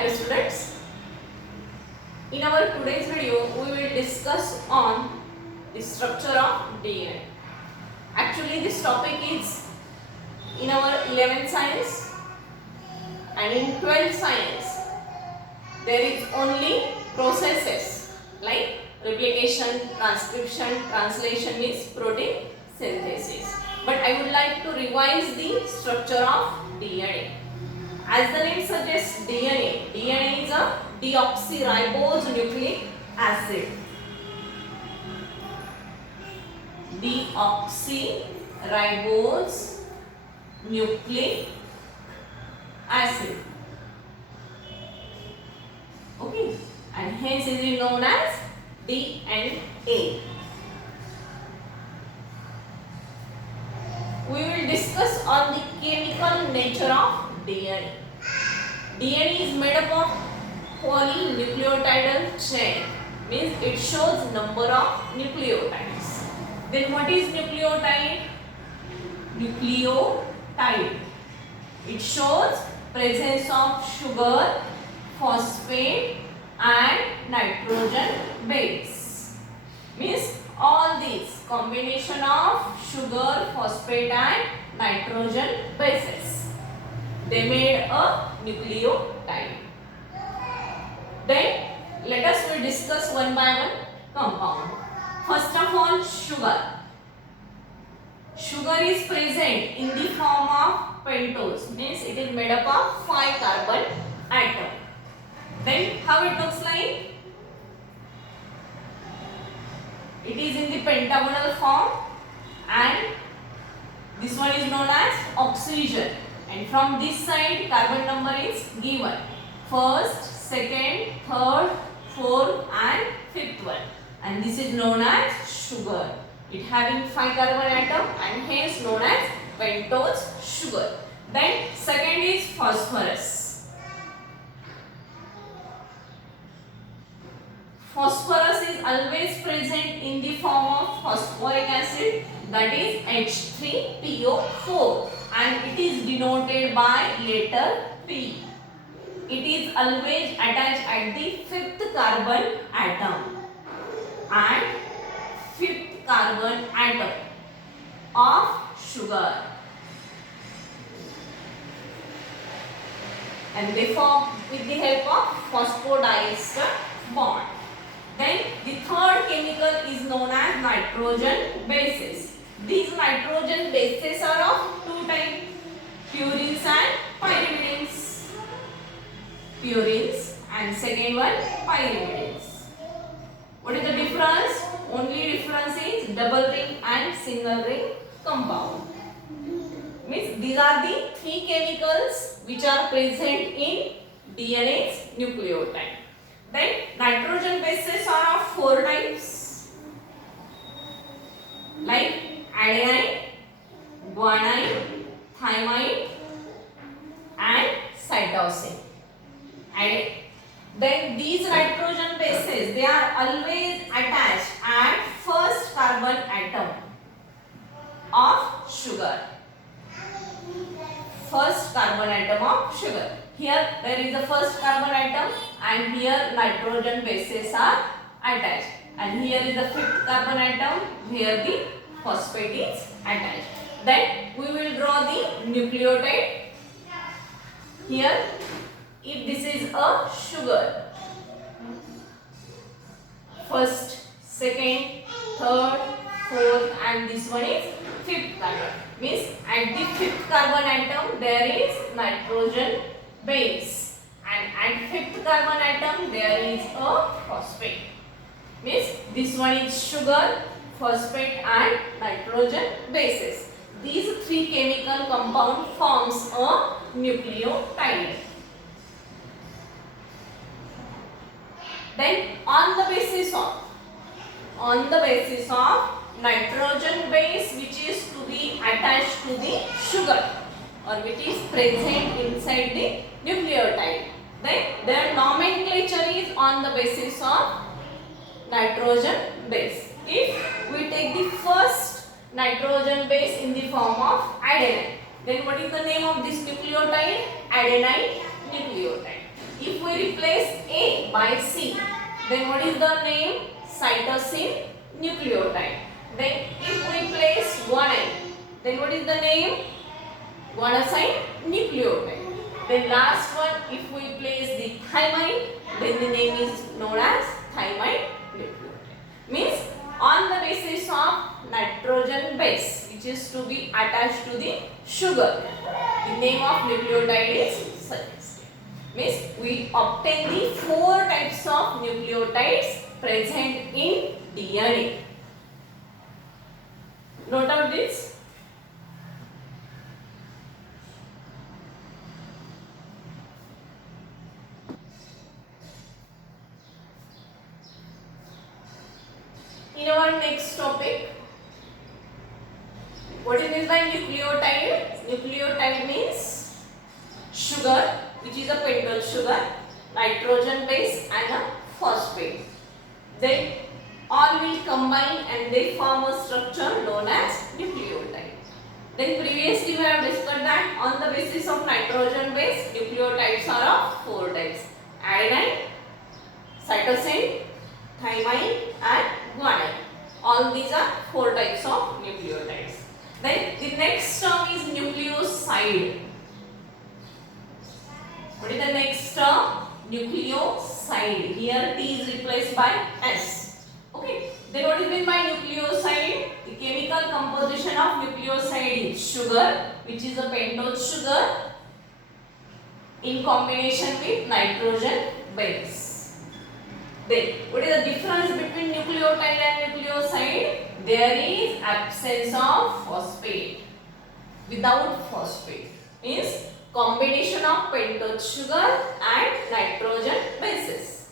Hello students. In our today's video, we will discuss on the structure of DNA. Actually, this topic is in our 11th science and in 12th science. There is only processes like replication, transcription, translation is protein synthesis. But I would like to revise the structure of DNA. As the name suggests, DNA is a deoxyribose nucleic acid. Deoxyribose nucleic acid. Okay, and hence it is known as DNA. We will discuss on the chemical nature of DNA. DNA is made up of polynucleotidal chain, means it shows number of nucleotides. Then what is nucleotide? Nucleotide. It shows presence of sugar, phosphate and nitrogen base. Means all these combination of sugar, phosphate and nitrogen bases. They made a nucleotide. Then let us discuss one by one compound. First of all, sugar. Sugar is present in the form of pentose, means it is made up of 5 carbon atom. Then how it looks like? It is in the pentagonal form and this one is known as oxygen. And from this side carbon number is given. First, second, third, fourth and fifth one. And this is known as sugar. It having 5 carbon atom and hence known as pentose sugar. Then second is phosphorus. Phosphorus is always present in the form of phosphoric acid, that is H3PO4, and it is denoted by letter P. It is always attached at the 5th carbon atom and 5th carbon atom of sugar, and they form with the help of phosphodiester bond. Then the third chemical is known as nitrogen bases. These nitrogen bases are of two types, purines and pyrimidines. Purines and second one pyrimidines. What is the difference? Only difference is double ring and single ring compound. Means these are the three chemicals which are present in DNA's nucleotide. Then nitrogen bases are of 4 types like adenine, guanine, thymine and cytosine. And then these nitrogen bases, they are always attached at first carbon atom of sugar. First carbon atom of sugar. Here there is a first carbon atom and here nitrogen bases are attached. And here is the 5th carbon atom where the phosphate is attached. Then we will draw the nucleotide. Here, if this is a sugar, first, second, third, fourth and this one is 5th carbon. Means at the 5th carbon atom there is nitrogen base and at 5th carbon atom there is a phosphate. Means this one is sugar, phosphate and nitrogen bases. These three chemical compound forms a nucleotide. Then on the basis of nitrogen base which is to be attached to the sugar or which is present inside the nucleotide, then their nomenclature is on the basis of nitrogen base. If we take the first nitrogen base in the form of adenine, then what is the name of this nucleotide? Adenine nucleotide. if we replace A by C, then what is the name? Cytosine nucleotide. Then if we place guanine, then what is the name? Guanosine nucleotide. Then last one, if we place the thymine, then the name is known as thymine nucleotide. Means on the basis of nitrogen base, which is to be attached to the sugar, the name of nucleotide is suggested. Means we obtain the 4 types of nucleotides present in DNA. Note out this. In our next topic, what is meant by nucleotide? Nucleotide means sugar, which is a pentose sugar, nitrogen base and a phosphate. Then all will combine and they form a structure known as nucleotide. Then previously we have discussed that on the basis of nitrogen base, nucleotides are of 4 types: adenine, cytosine, thymine and guanine. All these are 4 types of nucleotides. Then the next term is nucleoside. What is the next term? Nucleoside. Here T is replaced by S. Okay. Then what is meant by nucleoside? The chemical composition of nucleoside is sugar, which is a pentose sugar, in combination with nitrogen base. Then, what is the difference between nucleotide and nucleoside? There is absence of phosphate. Without phosphate means combination of pentose sugar and nitrogen bases.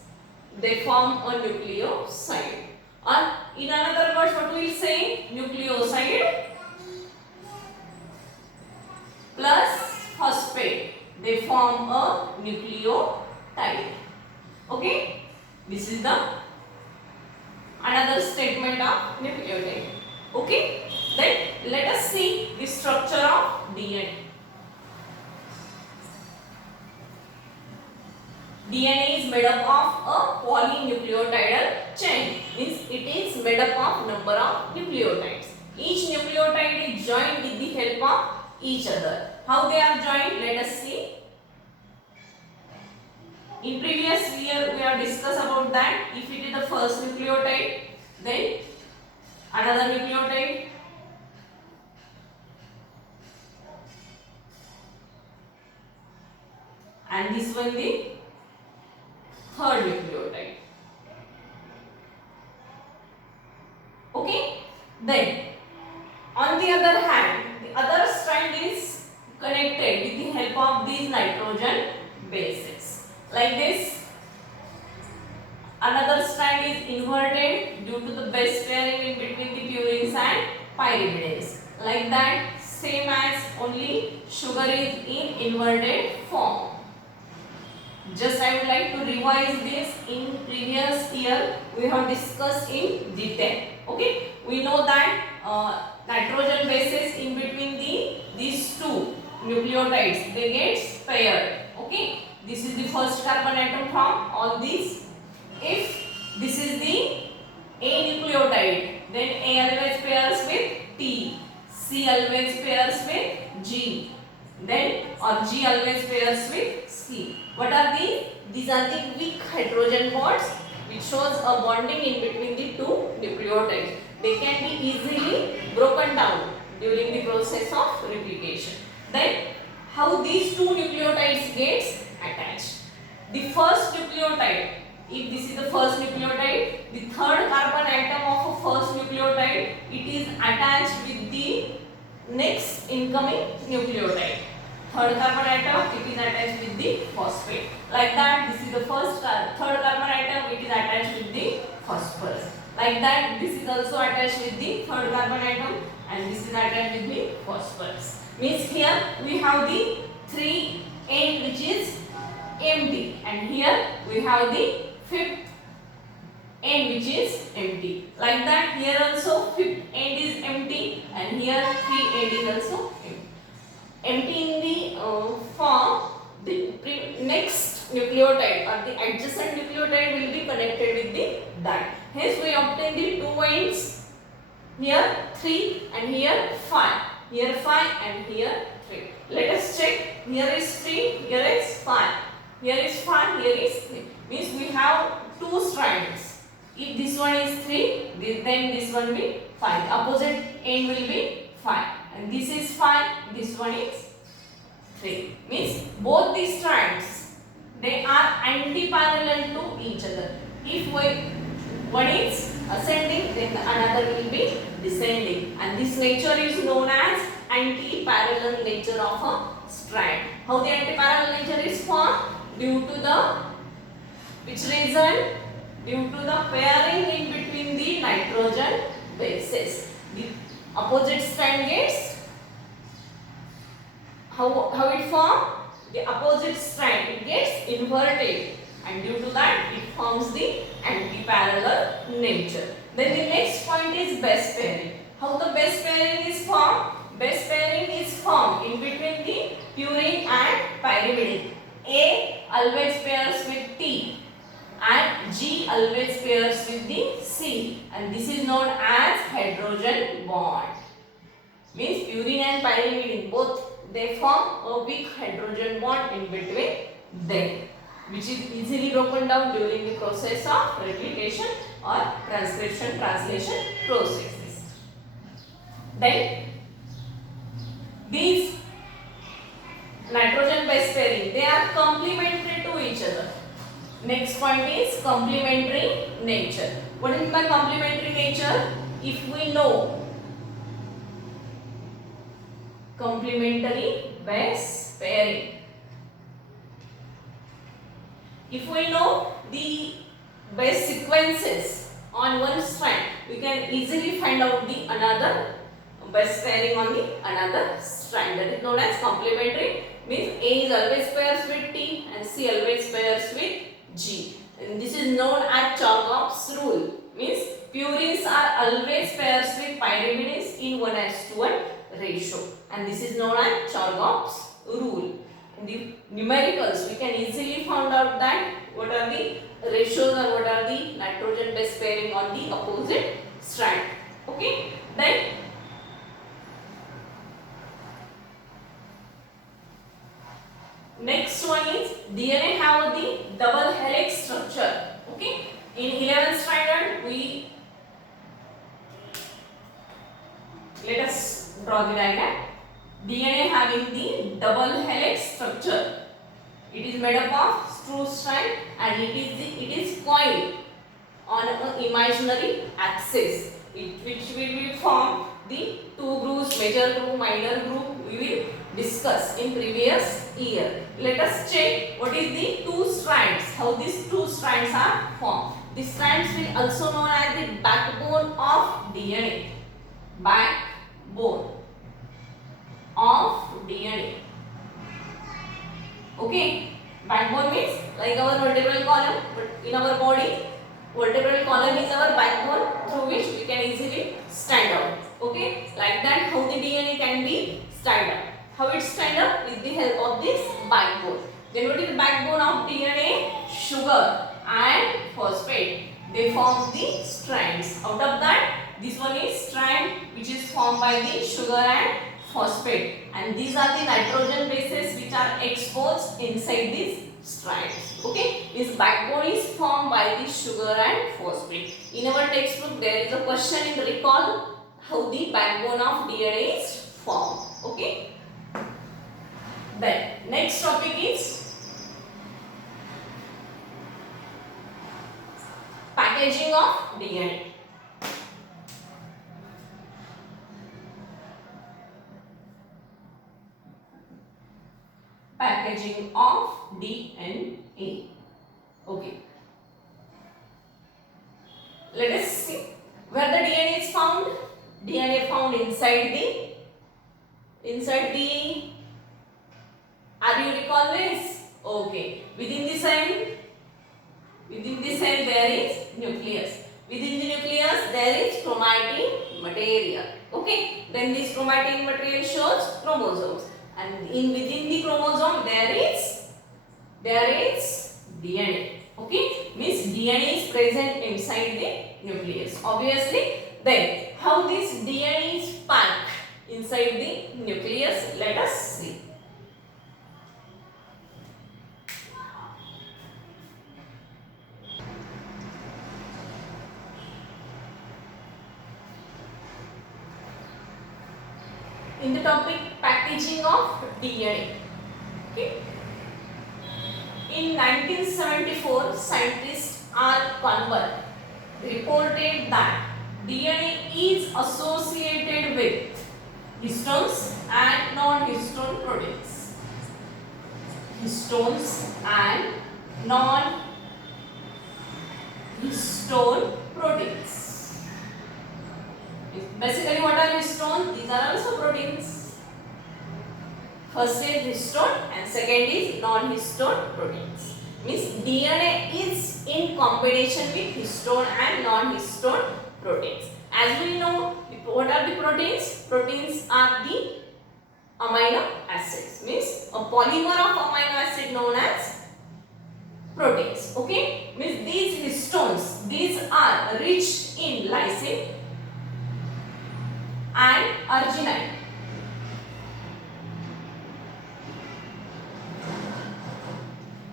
They form a nucleoside. Or in another words, what we will say? Nucleoside plus phosphate. They form a nucleotide. Okay? This is the another statement of nucleotide. Okay? Then let us see the structure of DNA. DNA is made up of a polynucleotidal chain. Means it is made up of number of nucleotides. Each nucleotide is joined with the help of each other. How they are joined? Let us see. In previous year we have discussed about that. If it is the first nucleotide, then another nucleotide, and this one the third nucleotide. Okay? Then on the other hand, the other strand is connected with the help of these nitrogen bases. Like this, another strand is inverted due to the base pairing in between the purines and pyrimidines. Like that, same as only sugar is in inverted form. Just I would like to revise this. In previous year we have discussed in detail. Okay, we know that nitrogen bases in between these two nucleotides, they get paired. Okay, this is the first carbon atom from all these. If this is the A nucleotide, then A always pairs with T, C always pairs with G, then or G always pairs with C. What are these? These are the weak hydrogen bonds which shows a bonding in between the two nucleotides. They can be easily broken down during the process of replication. Then how these two nucleotides gets attached? The first nucleotide, if this is the first nucleotide, the third carbon atom of a first nucleotide, it is attached with the next incoming nucleotide. Third carbon atom, it is attached with the phosphate. Like that, this is the first third carbon atom, it is attached with the phosphorus. Like that, this is also attached with the third carbon atom and this is attached with the phosphorus. Means here we have the 3 end which is empty, and here we have the 5th end which is empty. Like that, here also 5th end is empty and here 3 end is also empty. Empty in the form, the next nucleotide or the adjacent nucleotide will be connected with the that. Hence we obtain the 2 ends. Here 3 and here 5. Here 5 and here 3. Let us check. Here is 3, here is 5. Here is 5, here is 3. Means we have 2 strands. If this one is 3, then this one will be 5. The opposite end will be 5. And this is 5, this one is 3. Means both these strands, they are anti-parallel to each other. If one is ascending, then the another will be descending. And this nature is known as anti-parallel nature of a strand. How the anti-parallel nature is formed? Due to the, which reason? Due to the pairing in between the nitrogen bases. The opposite strand gets, how it forms? The opposite strand, it gets inverted, and due to that it forms the anti-parallel nature. Then the next point is base pairing. How the base pairing is formed? Base pairing is formed in between the purine and pyrimidine. A always pairs with T and G always pairs with the C, and this is known as hydrogen bond. Means purine and pyrimidine both, they form a weak hydrogen bond in between them, which is easily broken down during the process of replication or transcription translation processes. Then these nitrogen base pairing, they are complementary to each other. Next point is complementary nature. What is by complementary nature? If we know complementary base pairing, if we know the base sequences on one strand, we can easily find out the another base pairing on the another strand. That is known as complementary. Means A is always pairs with T and C always pairs with G. And this is known as Chargaff's rule. Means purines are always pairs with pyrimidines in 1:1 ratio. And this is known as Chargaff's rule. In the numericals, we can easily find out that what are the ratios or what are the nitrogen base pairing on the opposite strand. Okay. Then next one is DNA have the double helix structure. Okay. In 11th standard, let us draw the diagram. DNA having the double helix structure. It is made up of true strand and it is coiled on an imaginary axis, which will form the two grooves, major groove, minor groove. We will discuss in previous year. Let us check what is the two strands, how these two strands are formed. The strands will also known as the backbone of DNA. Backbone of DNA. Okay. Backbone means like our vertebral column, but in our body, vertebral column is our backbone through which we can easily stand up. Okay. Like that, how the DNA can be stand up. How it stand up? With the help of this backbone. Then what is the backbone of DNA? Sugar and phosphate. They form the strands. Out of that, this one is strand which is formed by the sugar and phosphate. And these are the nitrogen bases which are exposed inside these strands. Okay. This backbone is formed by the sugar and phosphate. In our textbook, there is a question in recall how the backbone of DNA is formed. Okay. Then next topic is packaging of DNA. Packaging of DNA. Okay. Let us see where the DNA is found. DNA found inside the are you recall this? Okay. Within the cell there is nucleus. Within the nucleus there is chromatin material. Okay. Then this chromatin material shows chromosomes. And within the chromosome there is There is DNA. Okay, means DNA is present inside the nucleus. Obviously, then how this DNA is packed inside the nucleus? Let us see. In the topic packaging of DNA. Okay. In 1974, scientist R. Conver reported that DNA is associated with histones and non-histone proteins. Histones and non-histone proteins. Basically, what are histones? These are also proteins. First is histone and second is non-histone proteins. Means DNA is in combination with histone and non-histone proteins. As we know, what are the proteins? Proteins are the amino acids. Means a polymer of amino acid known as proteins. Okay? Means these histones, these are rich in lysine and arginine.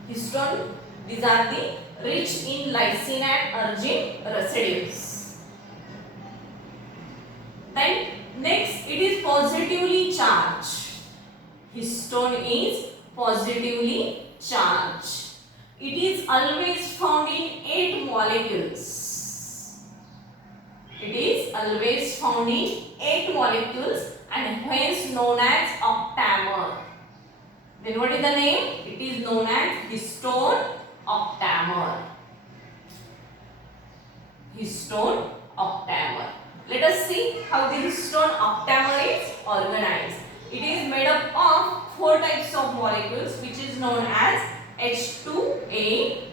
Histone, these are the rich in lysine and arginine residues. Then next, it is positively charged. Histone is positively charged. It is always found in 8 molecules. It is always found in 8 molecules and hence known as octamer. Then what is the name? It is known as histone octamer. Histone octamer. Let us see how the histone octamer is organized. It is made up of 4 types of molecules which is known as H2A,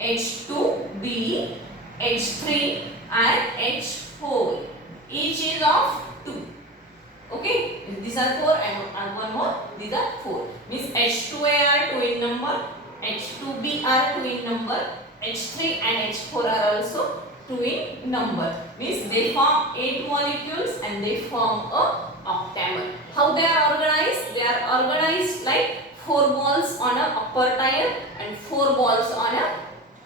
H2B, H3 and H4. Each is of 2. Okay, these are 4 and one more. These are 4. Means H2A are 2 in number, H2B are 2 in number, H3 and H4 are also 2 in number. Means they form 8 molecules and they form a octamer. How they are organized? They are organized like 4 balls on a upper tire and 4 balls on a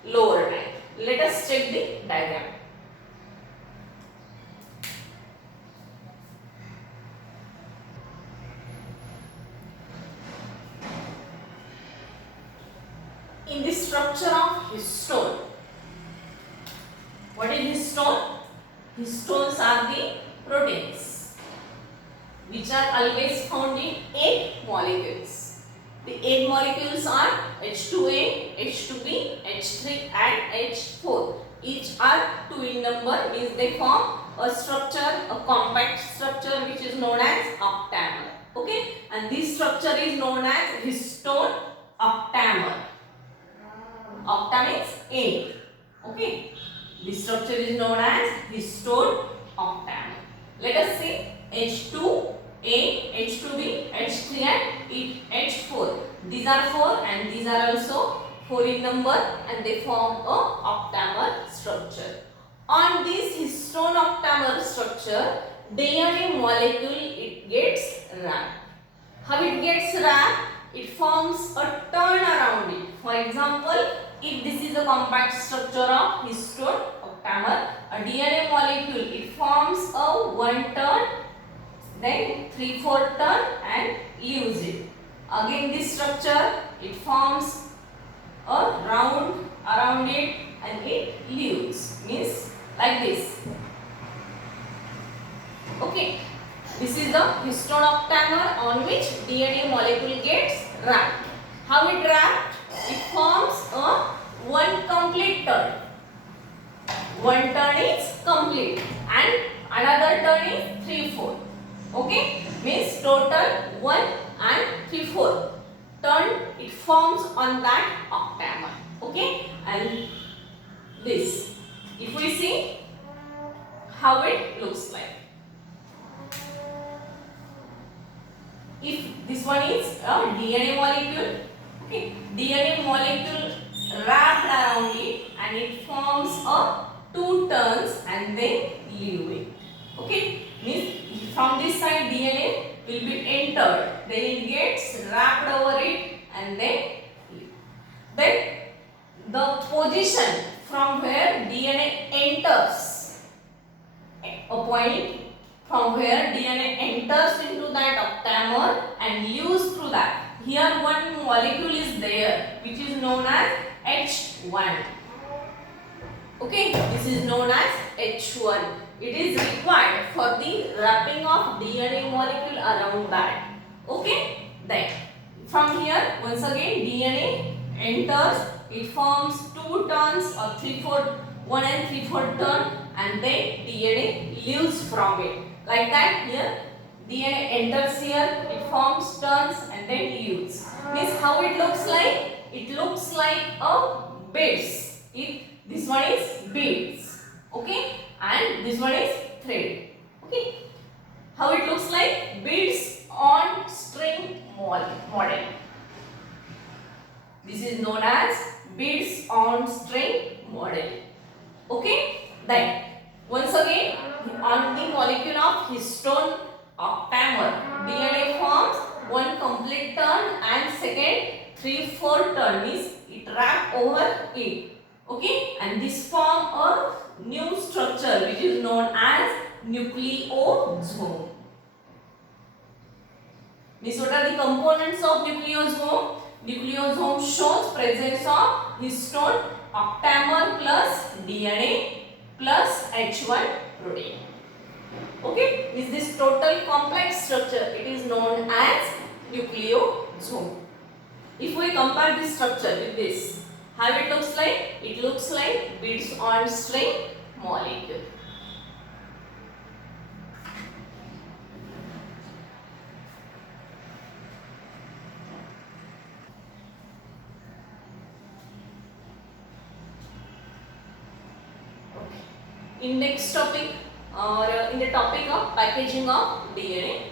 lower tire. Let us check the diagram. In the structure of histone, what is histone? Histones are the proteins which are always found in 8 molecules. The 8 molecules are H2A, H2B, H3 and H4. Each are 2 in number, means they form a structure, a compact structure which is known as octamer. Okay, and this structure is known as histone octamer. Octa means 8. Okay. This structure is known as histone octamer. Let us see H2A, H2B, H3 and H4. These are 4 and these are also 4 in number and they form a octamer structure. On this histone octamer structure, DNA molecule it gets wrapped. How it gets wrapped? It forms a turn around it. For example, if this is a compact structure of histone octamer, a DNA molecule it forms a 1 turn, then 3/4 turn and leaves it. Again this structure it forms a round around it and it leaves. Means like this. Okay. This is the histone octamer on which DNA molecule gets wrapped. How it wrapped? It forms a 1 complete turn. 1 turn is complete and another turn is 3/4. Okay? Means total 1 and 3/4 turn it forms on that octamer. Okay? And this. If we see how it looks like. If this one is a DNA molecule, okay, DNA molecule wrapped around it and it forms a two turns and then leave it. Okay, means from this side DNA will be entered, then it gets wrapped over it and then leave. Then the position from where DNA enters, a point from where DNA enters into that octamer and leaves through that. Here one molecule is there which is known as H1. Okay, this is known as H1. It is required for the wrapping of DNA molecule around that. Okay, then from here once again DNA enters, it forms two turns or 1 and 3/4 turn and then DNA leaves from it. Like that here DNA enters here, it forms turns and then leaves. Means how it looks like? It looks like a beads. This one is beads. Okay, and this one is thread. Okay, how it looks like? Beads on string model. This is known as beads on string model. Okay, then once again on the molecule of histone octamer, DNA forms one complete turn and second 3/4 turn, means it wrap over it. Okay, and this form a new structure which is known as nucleosome. Means what are the components of nucleosome? Nucleosome shows presence of histone octamer plus DNA plus H1 protein. Okay, is this total complex structure? It is known as nucleosome. If we compare this structure with this, how it looks like? It looks like beads on string molecule. In next topic or in the topic of packaging of DNA.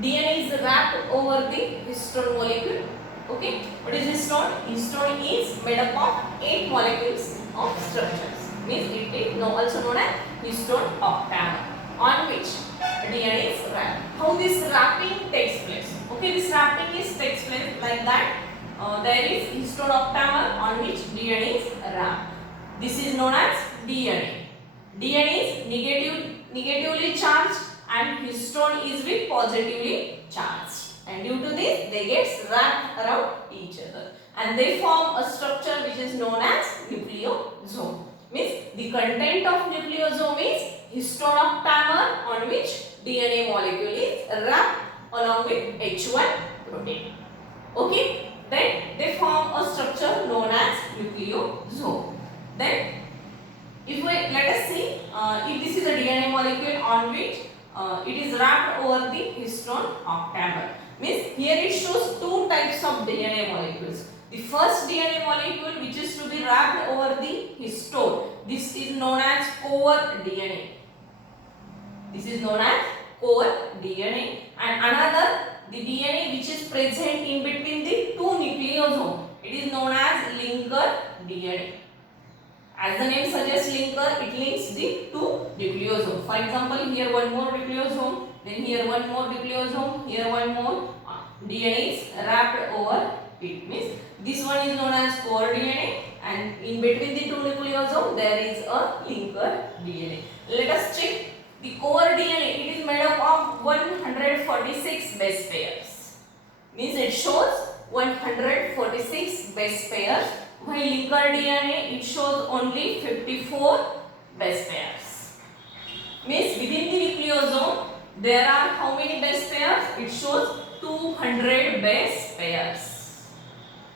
DNA is wrapped over the histone molecule. Okay, what is histone? Histone is made up of 8 molecules of structures. Means it is also known as histone octamer on which DNA is wrapped. How this wrapping takes place? Okay, this wrapping takes place like that. There is histone octamer on which DNA is wrapped. This is known as DNA. DNA is negatively charged and histone is with positively charged. And due to this, they get wrapped around each other. And they form a structure which is known as nucleosome. Means the content of nucleosome is histone octamer on which DNA molecule is wrapped along with H1 protein. Okay, then they form a structure known as nucleosome. Then let us see if this is a DNA molecule on which it is wrapped over the histone octamer. Means here it shows two types of DNA molecules. The first DNA molecule which is to be wrapped over the histone, this is known as core DNA. This is known as core DNA. And another, the DNA which is present in between the two nucleosomes, it is known as linker DNA. As the name suggests, linker, it links the two nucleosomes. For example, here one more nucleosome, then here one more nucleosome, here one more. DNA is wrapped over it. Means this one is known as core DNA, and in between the two nucleosomes there is a linker DNA. Let us check the core DNA. It is made up of 146 base pairs. Means it shows 146 base pairs. While linker DNA, it shows only 54 base pairs. Means within the nucleosome, there are how many base pairs? It shows 200 base pairs.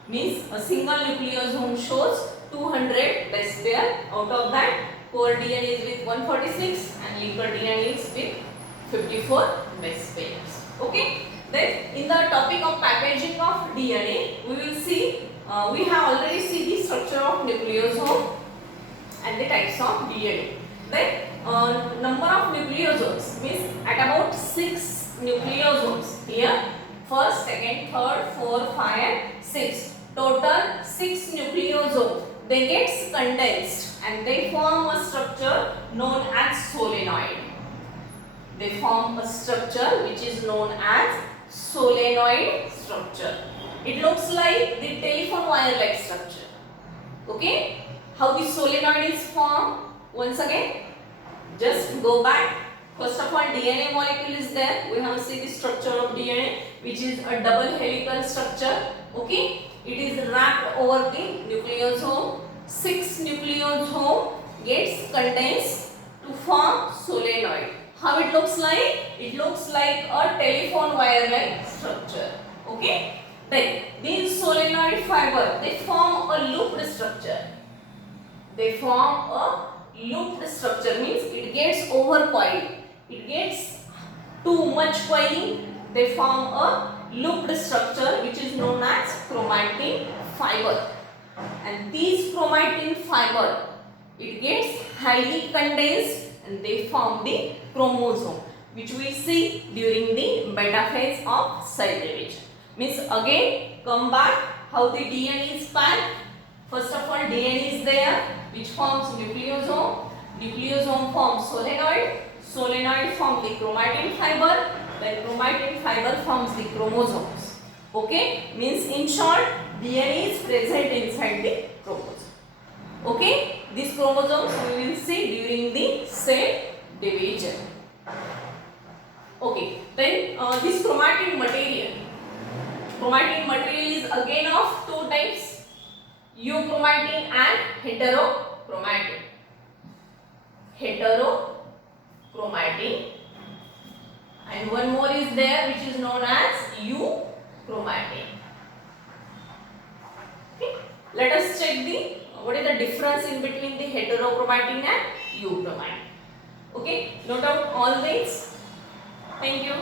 Means a single nucleosome shows 200 base pairs. Out of that, core DNA is with 146 and linker DNA is with 54 base pairs. Okay. Then in the topic of packaging of DNA, we will see. We have already seen the structure of nucleosome and the types of DNA. Then number of nucleosomes means at about 6 nucleosomes here first, second, third, fourth, 5 and 6. Total 6 nucleosomes. They get condensed and they form a structure known as solenoid. They form a structure which is known as solenoid structure. It looks like the telephone wire like structure. Okay? How the solenoid is formed? Once again, just go back. First of all, DNA molecule is there. We have seen the structure of DNA, which is a double helical structure. Okay? It is wrapped over the nucleosome. 6 nucleosome gets condensed to form solenoid. How it looks like? It looks like a telephone wire like structure. Okay? Then these solenoid fiber, they form a looped structure. They form a looped structure, means it gets overcoiled. It gets too much coiling. They form a looped structure which is known as chromatin fiber. And these chromatin fiber, it gets highly condensed and they form the chromosome, which we see during the metaphase of cell division. Means again, come back how the DNA is packed. First of all, DNA is there, which forms nucleosome. Nucleosome forms solenoid. Solenoid forms the chromatin fiber. Then chromatin fiber forms the chromosomes. Okay? Means in short, DNA is present inside the chromosome. Okay? These chromosomes we will see during the cell division. Okay. Then this chromatin material. Chromatin material is again of two types, euchromatin and heterochromatin. Heterochromatin, and one more is there which is known as euchromatin. Okay. Let us check what is the difference in between the heterochromatin and euchromatin. Okay, note out all these. Thank you.